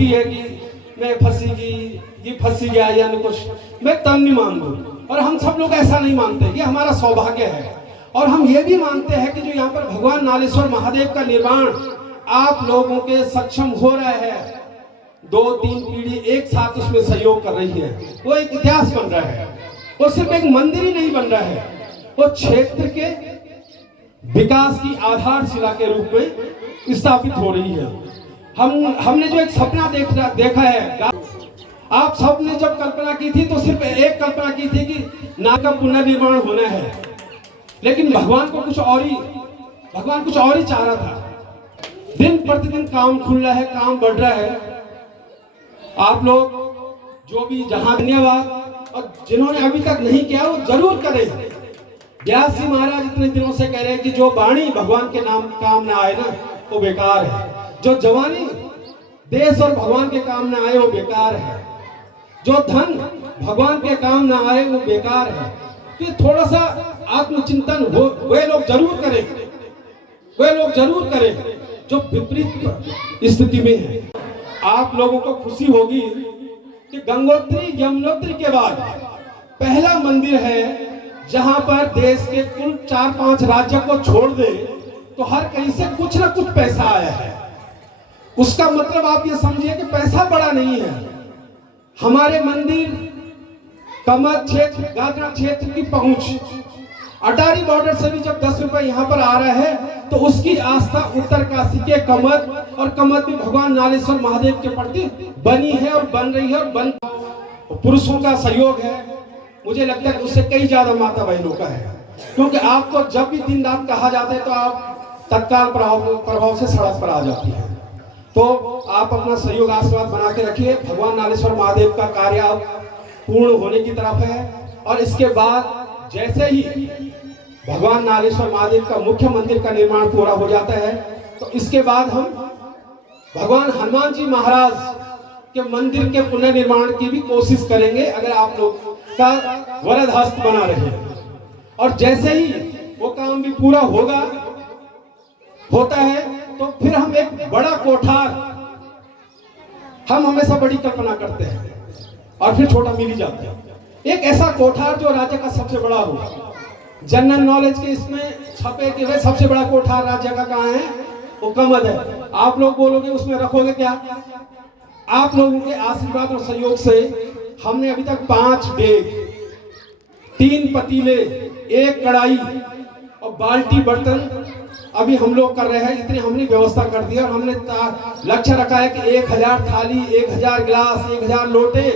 होती है कि मैं फंसीगी, ये फंसी गया या न कुछ, मैं तब नहीं मान दूँ। और हम सब लोग ऐसा नहीं मानते, ये हमारा सौभाग्य है। और हम ये भी मानते हैं कि जो यहाँ पर भगवान नालेश्वर महादेव का निर्माण आप लोगों के सक्षम हो रहा है, 2-3 पीढ़ी एक साथ उसमें सहयोग कर रही है, वो एक इतिहास बन रहा है। वो सिर्फ एक मंदिर ही नहीं बन रहा है, वो क्षेत्र के विकास की आधारशिला के रूप में स्थापित हो रही है। हमने जो एक सपना देखा है, आप सब ने जब कल्पना की थी तो सिर्फ एक कल्पना की थी कि नाग का पुनर्निर्माण होना है, लेकिन भगवान कुछ और ही चाह रहा था। दिन प्रतिदिन काम खुल रहा है, काम बढ़ रहा है। आप लोग जो भी जहां, धन्यवाद। और जिन्होंने अभी तक नहीं किया वो जरूर करें। व्यास जी महाराज इतने दिनों से कह रहे हैं कि जो वाणी भगवान के नाम काम ना आए ना, वो बेकार है। जो जवानी देश और भगवान के काम ना आए, वो बेकार है। जो धन भगवान के काम ना आए, वो बेकार है। तो थोड़ा सा आत्मचिंतन वे लोग जरूर करें जो विपरीत स्थिति में है। आप लोगों को खुशी होगी कि गंगोत्री यमुनोत्री के बाद पहला मंदिर है जहां पर देश के कुल 4-5 राज्य को छोड़ दे तो हर कहीं से कुछ ना कुछ पैसा आया है। उसका मतलब आप ये समझिए कि पैसा बड़ा नहीं है। हमारे मंदिर, कमत क्षेत्र, गागरा क्षेत्र की पहुंच, अटारी बॉर्डर से भी जब 10 रुपए यहाँ पर आ रहा है तो उसकी आस्था उत्तरकाशी के कमत, और कमत भी भगवान नालेश्वर महादेव के प्रति बनी है और बन रही है। और पुरुषों का सहयोग है, मुझे लगता है कि उससे कई ज्यादा माता बहनों का है। क्योंकि आपको जब भी दिन रात कहा जाता है तो आप तत्काल प्रभाव से सड़क पर आ जाती है। तो आप अपना सहयोग आशीर्वाद बना के रखिए। भगवान नालेश्वर महादेव का कार्य अब पूर्ण होने की तरफ है, और इसके बाद जैसे ही भगवान नालेश्वर महादेव का मुख्य मंदिर का निर्माण पूरा हो जाता है तो इसके बाद हम भगवान हनुमान जी महाराज के मंदिर के पुनर्निर्माण की भी कोशिश करेंगे, अगर आप लोग का वरद हस्त बना रहे। और जैसे ही वो काम भी पूरा होता है तो फिर हम एक बड़ा कोठार, हम हमेशा बड़ी कल्पना करते हैं और फिर छोटा मिल ही जाता है। एक ऐसा कोठार जो राज्य का सबसे बड़ा हो। जनरल नॉलेज के इसमें छपे कि सबसे बड़ा कोठार राज्य का कहाँ है, वो कमत है। आप लोग बोलोगे उसमें रखोगे क्या? आप लोगों के आशीर्वाद और सहयोग से हमने अभी तक 5 डेग, 3 पतीले, 1 कढ़ाई और बाल्टी बर्तन अभी हम लोग कर रहे हैं। इतनी हमने व्यवस्था कर दी और हमने लक्ष्य रखा है कि 1000 थाली, 1000 गिलास, 1000 लोटे,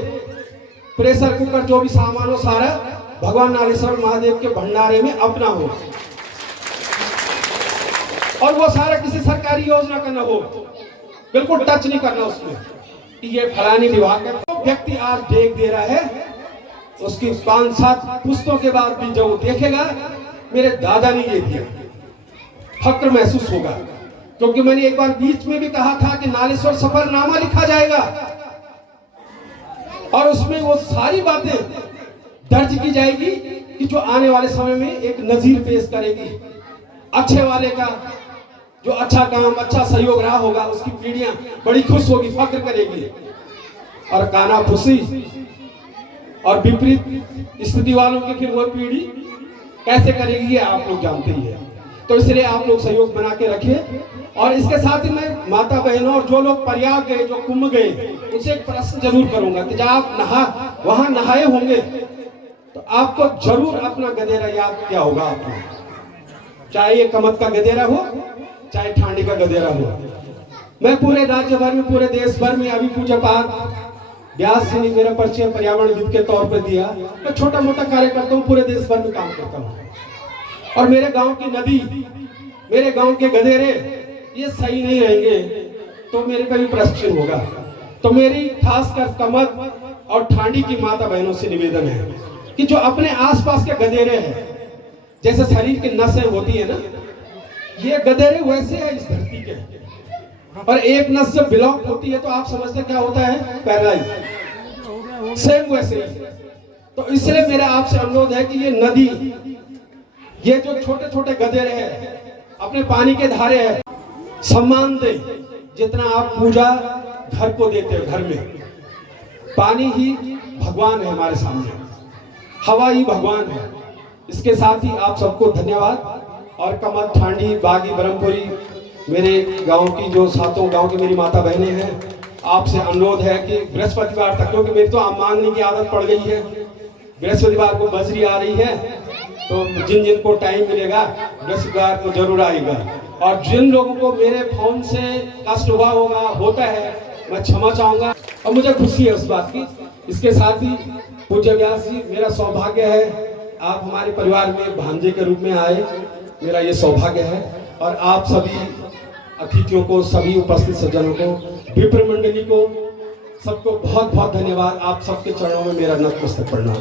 प्रेशर कुकर, जो भी सामान हो सारा भगवान नालेश्वर महादेव के भंडारे में अपना हो। और वो सारा किसी सरकारी योजना का न हो, बिल्कुल टच नहीं करना उसमें कि ये फलानी विभाग का। तो व्यक्ति आज देख दे रहा है, उसकी 5-7 पुस्तों के बाद भी जब वो देखेगा मेरे दादा ने ये दिया, फक्र महसूस होगा। क्योंकि मैंने एक बार बीच में भी कहा था कि नालेश्वर सफरनामा लिखा जाएगा और उसमें वो सारी बातें दर्ज की जाएगी कि जो आने वाले समय में एक नजीर पेश करेगी। अच्छे वाले का जो अच्छा काम, अच्छा सहयोग रहा होगा, उसकी पीढ़ियां बड़ी खुश होगी, फक्र करेगी। और काना खुशी और विपरीत स्थिति वालों की फिर वह पीढ़ी कैसे करेगी, ये आप लोग जानते ही है। तो इसलिए आप लोग सहयोग बना के रखिए। और इसके साथ ही मैं माता बहनों और जो लोग प्रयाग गए, जो कुंभ गए, उनसे एक प्रश्न जरूर करूंगा कि जब आप वहां नहाए होंगे तो आपको जरूर अपना गदेरा याद किया होगा आपने, चाहे ये कमत का गदेरा हो, चाहे ठांडी का गदेरा हो। मैं पूरे राज्य भर में, पूरे देश भर में, अभी पूजा पाठ व्यास जी ने मेरा परिचय पर्यावरणविद के तौर पर दिया। मैं छोटा मोटा कार्य करता हूँ, पूरे देश भर में काम करता हूँ। और मेरे गांव की नदी, मेरे गांव के गधेरे ये सही नहीं रहेंगे तो मेरे पे भी प्रश्न होगा। तो मेरी खासकर कमत और ठांडी की माता बहनों से निवेदन है कि जो अपने आसपास के गधेरे हैं, जैसे शरीर की नसें होती है ना, ये गधेरे वैसे है इस धरती के। और एक नस जब ब्लॉक होती है तो आप समझते क्या होता है, पैरालाइज। सेम वैसे ही। तो इसलिए मेरा आपसे अनुरोध है कि ये नदी, ये जो छोटे छोटे गधेरे हैं, अपने पानी के धारे हैं, सम्मान दे। जितना आप पूजा घर को देते हैं। घर में पानी ही भगवान है हमारे सामने, हवा ही भगवान है। इसके साथ ही आप सबको धन्यवाद। और कमत, ठांडी, बागी, ब्रह्मपुरी, मेरे गांव की जो सातों गांव की मेरी माता बहनें हैं, आपसे अनुरोध है कि बृहस्पतिवार तक, क्योंकि मेरी तो आम मांगने की आदत पड़ गई है, बृहस्पतिवार को बजरी आ रही है, तो जिन जिन को टाइम मिलेगा बृहस्पतिवार को जरूर आएगा। और जिन लोगों को मेरे फोन से कष्ट हुआ होता है, मैं क्षमा चाहूँगा और मुझे खुशी है उस बात की। इसके साथ ही पूज्य व्यास जी, मेरा सौभाग्य है आप हमारे परिवार में भांजे के रूप में आए, मेरा ये सौभाग्य है। और आप सभी अतिथियों को, सभी उपस्थित सज्जनों को, विप्र मंडली को, सबको बहुत बहुत धन्यवाद। आप सबके चरणों में मेरा नतमस्तक प्रणाम।